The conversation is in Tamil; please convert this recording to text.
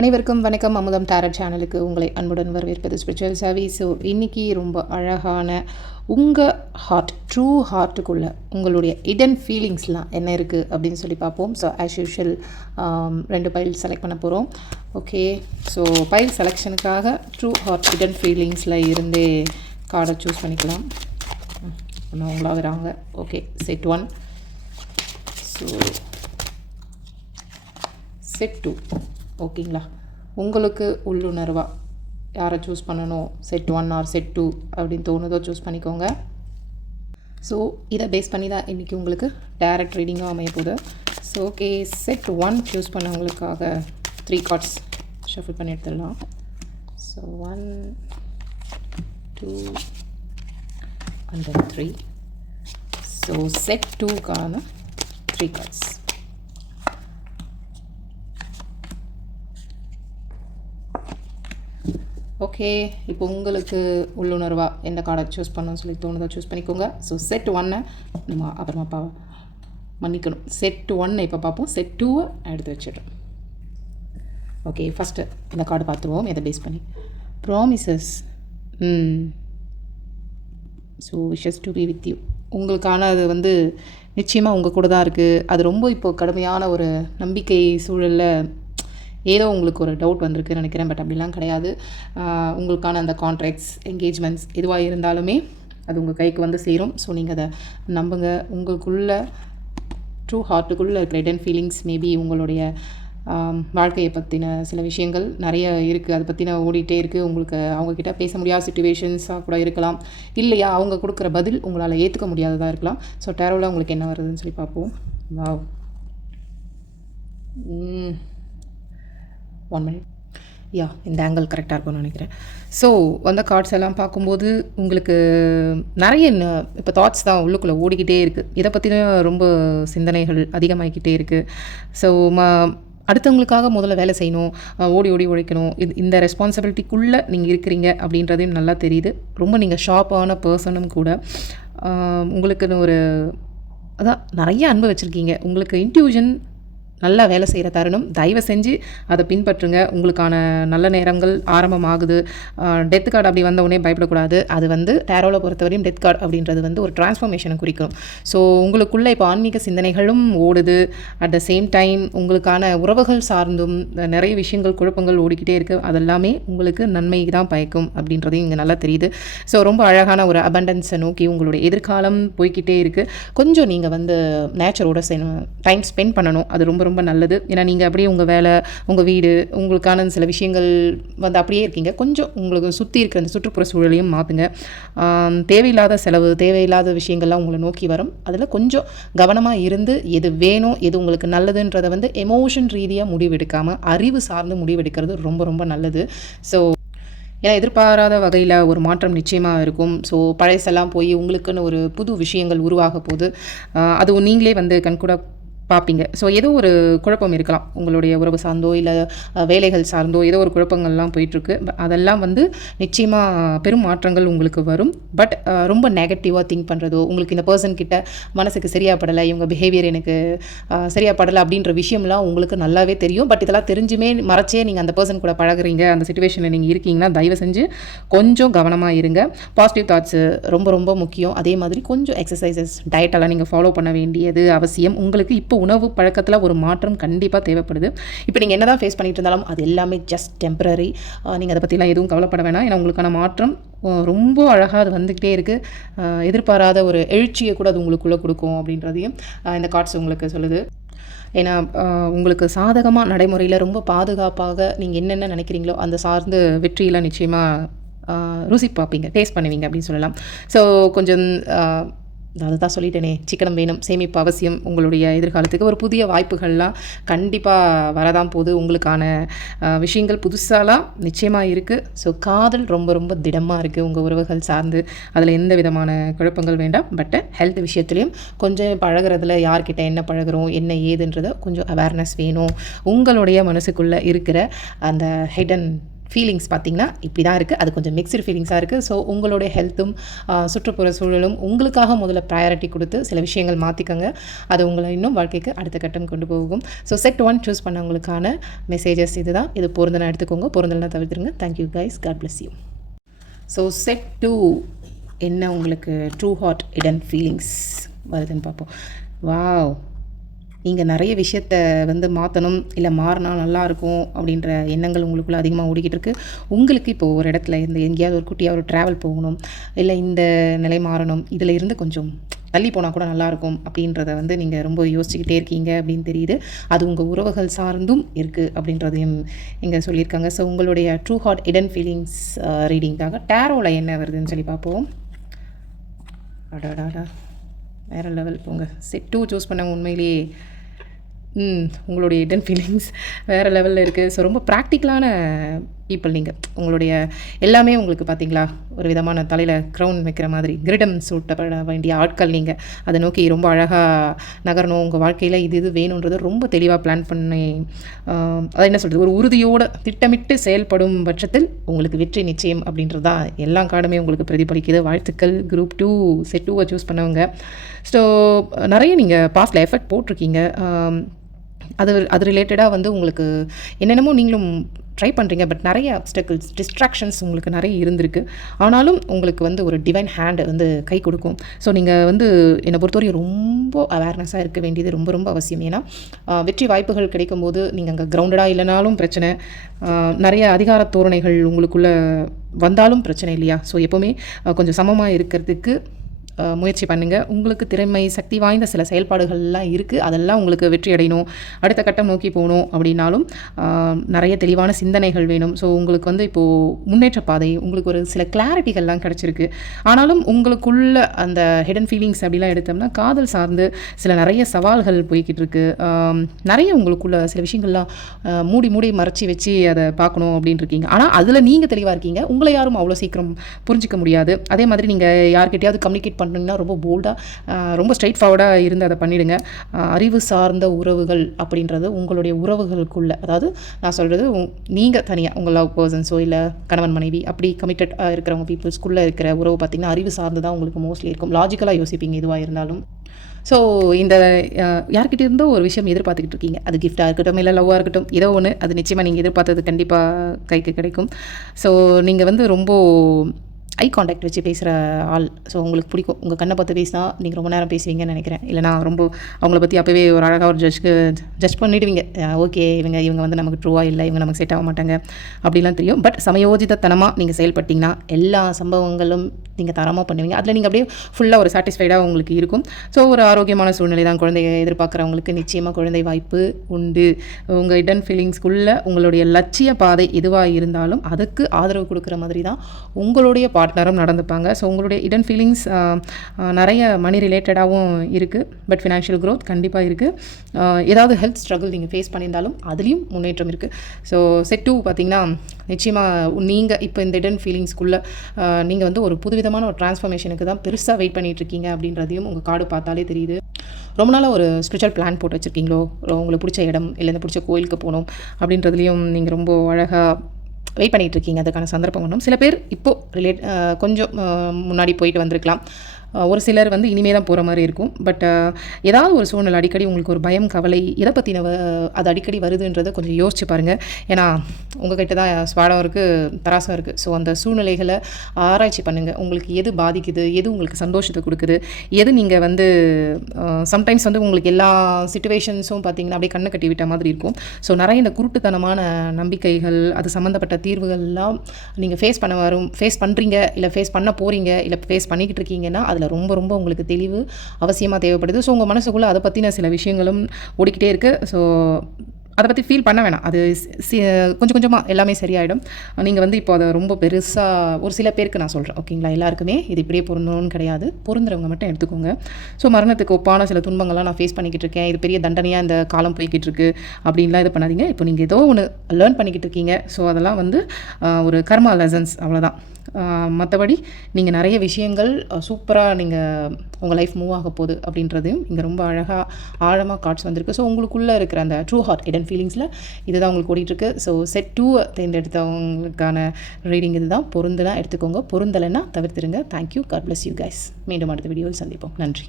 அனைவருக்கும் வணக்கம். அமுதம் டாரட் சேனலுக்கு உங்களை அன்புடன் வரவேற்பது ஸ்பிரிச்சுவல் சாவி. ஸோ இன்றைக்கி ரொம்ப அழகான உங்கள் ஹார்ட், ட்ரூ ஹார்ட்டுக்குள்ளே உங்களுடைய இடன் ஃபீலிங்ஸ்லாம் என்ன இருக்குது அப்படின்னு சொல்லி பார்ப்போம். So as usual 2 pile select பண்ண போகிறோம். ஓகே, ஸோ பைல் செலெக்ஷனுக்காக ட்ரூ ஹார்ட் இடன் ஃபீலிங்ஸில் இருந்தே கார்டை சூஸ் பண்ணிக்கலாம். ஒன்று அவங்களா வராங்க. Okay, set 1. So set 2. ஓகேங்களா, உங்களுக்கு உள்ளுணர்வாக யாரை சூஸ் பண்ணணும், செட் 1 ஆர் செட் 2 அப்படின்னு தோணுதோ சூஸ் பண்ணிக்கோங்க. ஸோ இதை பேஸ் பண்ணி தான் இன்றைக்கி உங்களுக்கு டைரக்ட் ரீடிங்காக அமைய போகுது. ஸோ ஓகே, செட் 1 சூஸ் பண்ணவங்களுக்காக 3 கார்ட்ஸ் ஷஃபில் பண்ணி எடுத்துடலாம். So 1 2 and then 3. So set 2க்கான 3 கார்ட்ஸ். ஓகே, இப்போ உங்களுக்கு உள்ளுணர்வாக எந்த கார்டை சூஸ் பண்ணணும்னு சொல்லி தோணுதோ சூஸ் பண்ணிக்கோங்க. ஸோ செட் 1 நம்ம அப்புறமா மன்னிக்கணும், செட் 1 இப்போ பார்ப்போம். செட் 2 எடுத்து வச்சிடுறோம். ஓகே, ஃபஸ்ட்டு இந்த கார்டு பார்த்துருவோம். எதை பேஸ் பண்ணி promises. So wishes to be with you. உங்களுக்கான அது நிச்சயமாக உங்கள் கூட தான் இருக்குது. அது ரொம்ப இப்போது கடுமையான ஒரு நம்பிக்கை சூழலில் ஏதோ உங்களுக்கு ஒரு டவுட் வந்திருக்குன்னு நினைக்கிறேன். பட் அப்படிலாம் கிடையாது. உங்களுக்கான அந்த கான்ட்ராக்ட்ஸ், என்கேஜ்மெண்ட்ஸ் எதுவாக இருந்தாலுமே அது உங்கள் கைக்கு சேரும். ஸோ நீங்கள் அதை நம்புங்க. உங்களுக்குள்ள ட்ரூ ஹார்ட்டுக்குள்ளே இருக்கிற இடன் ஃபீலிங்ஸ், மேபி உங்களுடைய வாழ்க்கையை பற்றின சில விஷயங்கள் நிறைய இருக்குது. அதை பற்றின ஓடிட்டே இருக்குது. உங்களுக்கு அவங்கக்கிட்ட பேச முடியாத சுச்சுவேஷன்ஸாக கூட இருக்கலாம். இல்லையா, அவங்க கொடுக்குற பதில் உங்களால் ஏற்றுக்க முடியாததாக இருக்கலாம். ஸோ டேரோவில் உங்களுக்கு என்ன வருதுன்னு சொல்லி பார்ப்போம். Wow, 1 minute. இந்த ஆங்கிள் கரெக்டாக இருக்கும்னு நினைக்கிறேன். ஸோ அந்த கார்ட்ஸ் எல்லாம் பார்க்கும்போது உங்களுக்கு நிறைய இப்போ தாட்ஸ் தான் உள்ளுக்குள்ளே ஓடிக்கிட்டே இருக்குது. இதை பற்றின ரொம்ப சிந்தனைகள் அதிகமாகிக்கிட்டே இருக்குது. ஸோ அடுத்தவங்களுக்காக முதல்ல வேலை செய்யணும், ஓடி ஓடி உழைக்கணும். இந்த ரெஸ்பான்சிபிலிட்டிக்குள்ளே நீங்கள் இருக்கிறீங்க அப்படின்றதையும் நல்லா தெரியுது. ரொம்ப நீங்கள் ஷார்ப்பான பர்சனும் கூட. உங்களுக்குன்னு அதான் நிறைய அன்பு வச்சுருக்கீங்க. உங்களுக்கு இன்ட்யூஷன் நல்லா வேலை செய்கிற தருணம். தயவு செஞ்சு அதை பின்பற்றுங்க. உங்களுக்கான நல்ல நேரங்கள் ஆரம்பமாகுது. டெத் கார்டு அப்படி வந்த உடனே பயப்படக்கூடாது. அது டேரோவில் பொறுத்தவரையும் டெத் கார்டு அப்படின்றது ஒரு டிரான்ஸ்ஃபர்மேஷனை குறிக்கும். ஸோ உங்களுக்குள்ளே இப்போ ஆன்மீக சிந்தனைகளும் ஓடுது. அட் த சேம் டைம் உங்களுக்கான உறவுகள் சார்ந்தும் நிறைய விஷயங்கள், குழப்பங்கள் ஓடிக்கிட்டே இருக்குது. அதெல்லாமே உங்களுக்கு நன்மை தான் பயக்கும் அப்படின்றதையும் இங்கே நல்லா தெரியுது. ஸோ ரொம்ப அழகான ஒரு அபண்டன்ஸை நோக்கி உங்களுடைய எதிர்காலம் போய்கிட்டே இருக்குது. கொஞ்சம் நீங்கள் நேச்சரோட டைம் ஸ்பெண்ட் பண்ணணும். அது ரொம்ப ரொம்ப நல்லது. ஏன்னா நீங்கள் அப்படியே உங்கள் வேலை, உங்கள் வீடு, உங்களுக்கான சில விஷயங்கள் அப்படியே இருக்கீங்க. கொஞ்சம் உங்களுக்கு சுற்றி இருக்கிற அந்த சுற்றுப்புற சூழலையும் மாற்றுங்க. தேவையில்லாத செலவு, தேவையில்லாத விஷயங்கள்லாம் உங்களை நோக்கி வரும். அதில் கொஞ்சம் கவனமாக இருந்து எது வேணும், எது உங்களுக்கு நல்லதுன்றதை எமோஷன் ரீதியாக முடிவெடுக்காமல் அறிவு சார்ந்து முடிவெடுக்கிறது ரொம்ப ரொம்ப நல்லது. ஸோ ஏன்னா எதிர்பாராத வகையில் ஒரு மாற்றம் நிச்சயமாக இருக்கும். ஸோ பழசெல்லாம் போய் உங்களுக்குன்னு ஒரு புது விஷயங்கள் உருவாக போகுது. அது நீங்களே கண்கூட பார்ப்பீங்க. ஸோ ஏதோ ஒரு குழப்பம் இருக்கலாம், உங்களுடைய உறவு சார்ந்தோ இல்லை வேலைகள் சார்ந்தோ ஏதோ ஒரு குழப்பங்கள்லாம் போயிட்டுருக்கு. அதெல்லாம் நிச்சயமாக பெரும் மாற்றங்கள் உங்களுக்கு வரும். பட் ரொம்ப நெகட்டிவாக திங்க் பண்ணுறதோ, உங்களுக்கு இந்த பர்சன்கிட்ட மனசுக்கு சரியாகப்படலை, இவங்க பிஹேவியர் எனக்கு சரியாகப்படலை அப்படின்ற விஷயம்லாம் உங்களுக்கு நல்லாவே தெரியும். பட் இதெல்லாம் தெரிஞ்சுமே மறைச்சே நீங்கள் அந்த பர்சன் கூட பழகுறீங்க, அந்த சிச்சுவேஷனில் நீங்கள் இருக்கீங்கன்னா தயவு செஞ்சு கொஞ்சம் கவனமாக இருங்க. பாசிட்டிவ் தாட்ஸு ரொம்ப ரொம்ப முக்கியம். அதே மாதிரி கொஞ்சம் எக்ஸசைசஸ், டயட்டெல்லாம் நீங்கள் ஃபாலோ பண்ண வேண்டியது அவசியம். உங்களுக்கு இப்போ உணவு பழக்கத்தில் ஒரு மாற்றம் கண்டிப்பாக தேவைப்படுது. இப்போ நீங்கள் என்ன தான் ஃபேஸ் பண்ணிட்டு இருந்தாலும் அது எல்லாமே ஜஸ்ட் டெம்பரரி. நீங்கள் அதை பற்றிலாம் எதுவும் கவலைப்பட வேணாம். ஏன்னா உங்களுக்கான மாற்றம் ரொம்ப அழகாக அது வந்துக்கிட்டே இருக்குது. எதிர்பாராத ஒரு எழுச்சியை கூட அது உங்களுக்குள்ளே கொடுக்கும் அப்படின்றதையும் இந்த கார்ட்ஸ் உங்களுக்கு சொல்லுது. ஏன்னா உங்களுக்கு சாதகமாக நடைமுறையில் ரொம்ப பாதுகாப்பாக நீங்கள் என்னென்ன நினைக்கிறீங்களோ அந்த சார்ந்து வெற்றியெல்லாம் நிச்சயமாக ருசி பார்ப்பீங்க, டேஸ்ட் பண்ணுவீங்க அப்படின்னு சொல்லலாம். ஸோ கொஞ்சம் அதுதான் சொல்லிட்டேனே, சிக்கனம் வேணும், சேமிப்பு அவசியம். உங்களுடைய எதிர்காலத்துக்கு ஒரு புதிய வாய்ப்புகள்லாம் கண்டிப்பாக வரதான் போகுது. உங்களுக்கான விஷயங்கள் புதுசாலாம் நிச்சயமாக இருக்குது. ஸோ காதல் ரொம்ப ரொம்ப திடமாக இருக்குது உங்கள் உறவுகள் சார்ந்து. அதில் எந்த விதமான குழப்பங்கள் வேண்டாம். பட் ஹெல்த் விஷயத்துலையும் கொஞ்சம் பழகிறதுல யார்கிட்ட என்ன பழகிறோம், என்ன ஏதுன்றதை கொஞ்சம் அவேர்னஸ் வேணும். உங்களுடைய மனசுக்குள்ளே இருக்கிற அந்த ஹிடன் ஃபீலிங்ஸ் பார்த்திங்கன்னா இப்படி தான் இருக்குது. அது கொஞ்சம் மிக்ஸ்டு ஃபீலிங்ஸாக இருக்குது. ஸோ உங்களுடைய ஹெல்த்தும் சுற்றுப்புற சூழலும் உங்களுக்காக முதல்ல ப்ரையாரிட்டி கொடுத்து சில விஷயங்கள் மாற்றிக்கோங்க. அது உங்களை இன்னும் வாழ்க்கைக்கு அடுத்த கட்டம் கொண்டு போகும். ஸோ செட் 1 சூஸ் பண்ணவங்களுக்கான மெசேஜஸ் இது தான். இது பொருந்தனா எடுத்துக்கோங்க, பொருந்தலாம் தவிர்த்துருங்க. Thank you guys, God bless you. So set 2 என்ன உங்களுக்கு ட்ரூ ஹார்ட் ஹிடன் ஃபீலிங்ஸ் வருதுன்னு பார்ப்போம். வாவ், நீங்கள் நிறைய விஷயத்த மாற்றணும், இல்லை மாறினா நல்லாயிருக்கும் அப்படின்ற எண்ணங்கள் உங்களுக்குள்ளே அதிகமாக ஓடிக்கிட்டு இருக்குது. உங்களுக்கு இப்போது ஒரு இடத்துல எங்கேயாவது ஒரு குட்டியாக ஒரு ட்ராவல் போகணும், இல்லை இந்த நிலை மாறணும், இதில் இருந்து கொஞ்சம் தள்ளி போனால் கூட நல்லாயிருக்கும் அப்படின்றத நீங்கள் ரொம்ப யோசிச்சுக்கிட்டே இருக்கீங்க அப்படின்னு தெரியுது. அது உங்கள் உறவுகள் சார்ந்தும் இருக்குது அப்படின்றதையும் இங்கே சொல்லியிருக்காங்க. ஸோ உங்களுடைய ட்ரூ ஹார்ட் ஹிடன் ஃபீலிங்ஸ் ரீடிங்காக டேரோவில் என்ன வருதுன்னு சொல்லி பார்ப்போம். அடாடாடா, வேறு லெவல் போங்க. செட் 2 சூஸ் பண்ண உண்மையிலேயே உங்களுடைய ஹிடன் ஃபீலிங்ஸ் வேறு லெவலில் இருக்குது. ஸோ ரொம்ப ப்ராக்டிக்கலான பீப்புள் நீங்கள். உங்களுடைய எல்லாமே உங்களுக்கு பார்த்தீங்களா ஒரு விதமான தலையில் க்ரௌன் வைக்கிற மாதிரி கிரீடம் சூட்டப்பட வேண்டிய ஆட்கள் நீங்கள். அதை நோக்கி ரொம்ப அழகாக நகரணும். உங்கள் வாழ்க்கையில் இது வேணுன்றது ரொம்ப தெளிவாக பிளான் பண்ணி அதை என்ன சொல்கிறது, ஒரு உறுதியோடு திட்டமிட்டு செயல்படும் பட்சத்தில் உங்களுக்கு வெற்றி நிச்சயம் அப்படின்றது தான் எல்லா கார்டுமே உங்களுக்கு பிரதிபலிக்குது. வாழ்த்துக்கள் குரூப் 2 செட் 2 சூஸ் பண்ணவங்க. ஸோ நிறைய நீங்கள் பாஸ்டில் எஃபர்ட் போட்டிருக்கீங்க. அது ரிலேட்டடாக உங்களுக்கு என்னென்னமோ நீங்களும் ட்ரை பண்ணுறீங்க. பட் நிறைய அப்டக்கிள்ஸ், டிஸ்ட்ராக்ஷன்ஸ் உங்களுக்கு நிறைய இருந்திருக்கு. ஆனாலும் உங்களுக்கு ஒரு டிவைன் ஹேண்டு கை கொடுக்கும். ஸோ நீங்கள் என்னை பொறுத்தவரையும் ரொம்ப அவேர்னஸாக இருக்க வேண்டியது ரொம்ப ரொம்ப அவசியம். ஏன்னா வெற்றி வாய்ப்புகள் கிடைக்கும் போது நீங்கள் அங்கே கிரவுண்டடாக இல்லைனாலும் பிரச்சனை, நிறைய அதிகார தோரணைகள் உங்களுக்குள்ளே வந்தாலும் பிரச்சனை இல்லையா? ஸோ எப்போவுமே கொஞ்சம் சமமாக இருக்கிறதுக்கு முயற்சி பண்ணுங்கள். உங்களுக்கு திறமை, சக்தி வாய்ந்த சில செயல்பாடுகள்லாம் இருக்குது. அதெல்லாம் உங்களுக்கு வெற்றி அடையணும், அடுத்த கட்டம் நோக்கி போகணும் அப்படின்னாலும் நிறைய தெளிவான சிந்தனைகள் வேணும். ஸோ உங்களுக்கு இப்போது முன்னேற்ற பாதை, உங்களுக்கு ஒரு சில கிளாரிட்டிகள்லாம் கிடச்சிருக்கு. ஆனாலும் உங்களுக்குள்ள அந்த ஹிடன் ஃபீலிங்ஸ் அப்படிலாம் எடுத்தோம்னா காதல் சார்ந்து நிறைய சவால்கள் போய்கிட்டு இருக்கு. நிறைய உங்களுக்குள்ள சில விஷயங்கள்லாம் மூடி மறைச்சி வச்சு அதை பார்க்கணும் அப்படின்னு இருக்கீங்க. ஆனால் அதில் நீங்கள் தெளிவாக இருக்கீங்க. உங்களை யாரும் அவ்வளோ சீக்கிரம் புரிஞ்சிக்க முடியாது. அதே மாதிரி நீங்கள் யார்கிட்டையாவது கம்யூனிகேட் பண்ணிங்கன்னா ரொம்ப போல்டாக, ரொம்ப ஸ்ட்ரைட் ஃபார்வர்டாக இருந்து அதை பண்ணிவிடுங்க. அறிவு சார்ந்த உறவுகள் அப்படின்றது உங்களுடைய உறவுகளுக்குள்ள, அதாவது நான் சொல்கிறது நீங்கள் தனியாக உங்கள் லவ் பர்சன்ஸோ இல்லை கணவன் மனைவி அப்படி கமிட்டடாக இருக்கிறவங்க பீப்புள்ஸ்குள்ளே இருக்கிற உறவு பார்த்திங்கன்னா அறிவு சார்ந்து தான் உங்களுக்கு மோஸ்ட்லி இருக்கும். லாஜிக்கலாக யோசிப்பீங்க எதுவாக இருந்தாலும். ஸோ இந்த யார்கிட்ட இருந்தோ ஒரு விஷயம் எதிர்பார்த்துக்கிட்டு இருக்கீங்க. அது கிஃப்டாக இருக்கட்டும், இல்லை லவ்வாக இருக்கட்டும், ஏதோ ஒன்று. அது நிச்சயமாக நீங்கள் எதிர்பார்த்தது கண்டிப்பாக கைக்கு கிடைக்கும். ஸோ நீங்கள் ரொம்ப ஐ காண்டாக்ட் வச்சு பேசுகிற ஆள். ஸோ உங்களுக்கு பிடிக்கும். உங்கள் கண்ணை பார்த்து பேசினா நீங்கள் ரொம்ப நேரம் பேசுவீங்கன்னு நினைக்கிறேன். இல்லைனா ரொம்ப அவங்கள பற்றி அப்போவே ஒரு அழகாக ஒரு ஜட்ஜ் பண்ணிவிடுவீங்க. ஓகே, இவங்க நமக்கு ட்ரூவாக இல்லை, இவங்க நமக்கு செட் ஆக மாட்டாங்க அப்படிலாம் தெரியும். பட் சமயோஜிதத்தனமாக நீங்கள் செயல்பட்டிங்கன்னா எல்லா சம்பவங்களும் நீங்கள் தரமாக பண்ணுவீங்க. அதில் நீங்கள் அப்படியே ஃபுல்லாக ஒரு சாட்டிஸ்ஃபைடாக உங்களுக்கு இருக்கும். ஸோ ஒரு ஆரோக்கியமான சூழ்நிலை தான். குழந்தைய எதிர்பார்க்குறவங்களுக்கு நிச்சயமாக குழந்தை வாய்ப்பு உண்டு. உங்கள் ஹிடன் ஃபீலிங்ஸ்குள்ளே உங்களுடைய லட்சிய பாதை எதுவாக இருந்தாலும் அதுக்கு ஆதரவு கொடுக்குற மாதிரி தான் உங்களுடைய பார்ட்னரும் நடந்துப்பாங்க. ஸோ உங்களுடைய ஹிடன் ஃபீலிங்ஸ் நிறைய மணி ரிலேட்டடாகவும் இருக்குது. பட் ஃபினான்ஷியல் க்ரோத் கண்டிப்பாக இருக்குது. ஏதாவது ஹெல்த் ஸ்ட்ரகிள் நீங்கள் ஃபேஸ் பண்ணியிருந்தாலும் அதுலேயும் முன்னேற்றம் இருக்குது. ஸோ செட் 2 பார்த்திங்கன்னா நிச்சயமாக நீங்கள் இப்போ இந்த ஹிடன் ஃபீலிங்ஸ்குள்ளே நீங்கள் ஒரு புதுவிதமான ஒரு டிரான்ஸ்ஃபர்மேஷனுக்கு தான் பெருசாக வெயிட் பண்ணிகிட்ருக்கீங்க அப்படின்றதையும் உங்கள் கார்டு பார்த்தாலே தெரியுது. ரொம்ப நாளாக ஒரு ஸ்பிரிச்சுவல் பிளான் போட்டு வச்சுருக்கீங்களோ, உங்களுக்கு பிடிச்ச இடம் இல்லை பிடிச்ச கோயிலுக்கு போகணும் அப்படின்றதுலையும் நீங்கள் ரொம்ப அழகாக வெயிட் பண்ணிகிட்டு இருக்கீங்க. அதுக்கான சந்தர்ப்பம் வேணும். சில பேர் இப்போது கொஞ்சம் முன்னாடி போயிட்டு வந்திருக்கலாம். ஒரு சிலர் இனிமே தான் போகிற மாதிரி இருக்கும். பட் ஏதாவது ஒரு சூழ்நிலை அடிக்கடி உங்களுக்கு ஒரு பயம், கவலை எதை பற்றின அது அடிக்கடி வருதுன்றதை கொஞ்சம் யோசிச்சு பாருங்கள். ஏன்னா உங்கள்கிட்ட தான் ஸ்வாடம் இருக்குது, தராசம் இருக்குது. ஸோ அந்த சூழ்நிலைகளை ஆராய்ச்சி பண்ணுங்கள். உங்களுக்கு எது பாதிக்குது, எது உங்களுக்கு சந்தோஷத்தை கொடுக்குது, எது நீங்கள் சம்டைம்ஸ் உங்களுக்கு எல்லா சிச்சுவேஷன்ஸும் பார்த்திங்கன்னா அப்படியே கண்ணை கட்டி விட்ட மாதிரி இருக்கும். ஸோ நிறைய இந்த குருட்டுத்தனமான நம்பிக்கைகள், அது சம்மந்தப்பட்ட தீர்வுகள்லாம் நீங்கள் ஃபேஸ் பண்ணுறீங்க, இல்லை ஃபேஸ் பண்ண போகிறீங்க, இல்லை ஃபேஸ் பண்ணிக்கிட்டு இருக்கீங்கன்னா அதில் ரொம்ப ரொம்ப உங்களுக்கு தெளிவு அவசியமாக தேவைப்படுது. ஸோ உங்கள் மனசுக்குள்ளே அதை பற்றின சில விஷயங்களும் ஓடிக்கிட்டே இருக்குது. ஸோ அதை பற்றி ஃபீல் பண்ண வேணாம். அது கொஞ்சம் கொஞ்சமாக எல்லாமே சரியாயிடும். நீங்கள் இப்போ அதை ரொம்ப பெருசாக ஒரு சில பேருக்கு நான் சொல்கிறேன், ஓகேங்களா? எல்லாருக்குமே இது இப்படியே பொருந்தணும்னு கிடையாது. பொருந்துறவங்க மட்டும் எடுத்துக்கோங்க. ஸோ மரணத்துக்கு ஒப்பான சில துன்பங்கள்லாம் நான் ஃபேஸ் பண்ணிக்கிட்டு இருக்கேன், இது பெரிய தண்டனையாக இந்த காலம் போய்கிட்டு இருக்கு அப்படின்லாம் இது பண்ணாதீங்க. இப்போ நீங்கள் ஏதோ ஒன்று லேர்ன் பண்ணிக்கிட்டு இருக்கீங்க. ஸோ அதெல்லாம் ஒரு கர்மா லெசன்ஸ், அவ்வளோதான். மற்றபடி நீங்கள் நிறைய விஷயங்கள் சூப்பராக நீங்கள் உங்கள் லைஃப் மூவ் ஆக போகுது அப்படின்றதையும் இங்கே ரொம்ப அழகாக ஆழமாக கார்ட்ஸ் வந்திருக்கு. ஸோ உங்களுக்குள்ளே இருக்கிற அந்த ட்ரூ ஹார்ட் ஹிடன் ஃபீலிங்ஸில் இதுதான் உங்களுக்கு ஓடிட்டுருக்கு. ஸோ செட் 2 தேர்ந்தெடுத்தவங்களுக்கான ரீடிங் இதுதான். பொருந்துனா எடுத்துக்கோங்க, பொருந்தலைன்னா தவிர்த்துருங்க. Thank you. God bless you guys. மீண்டும் அடுத்த வீடியோவில் சந்திப்போம். நன்றி.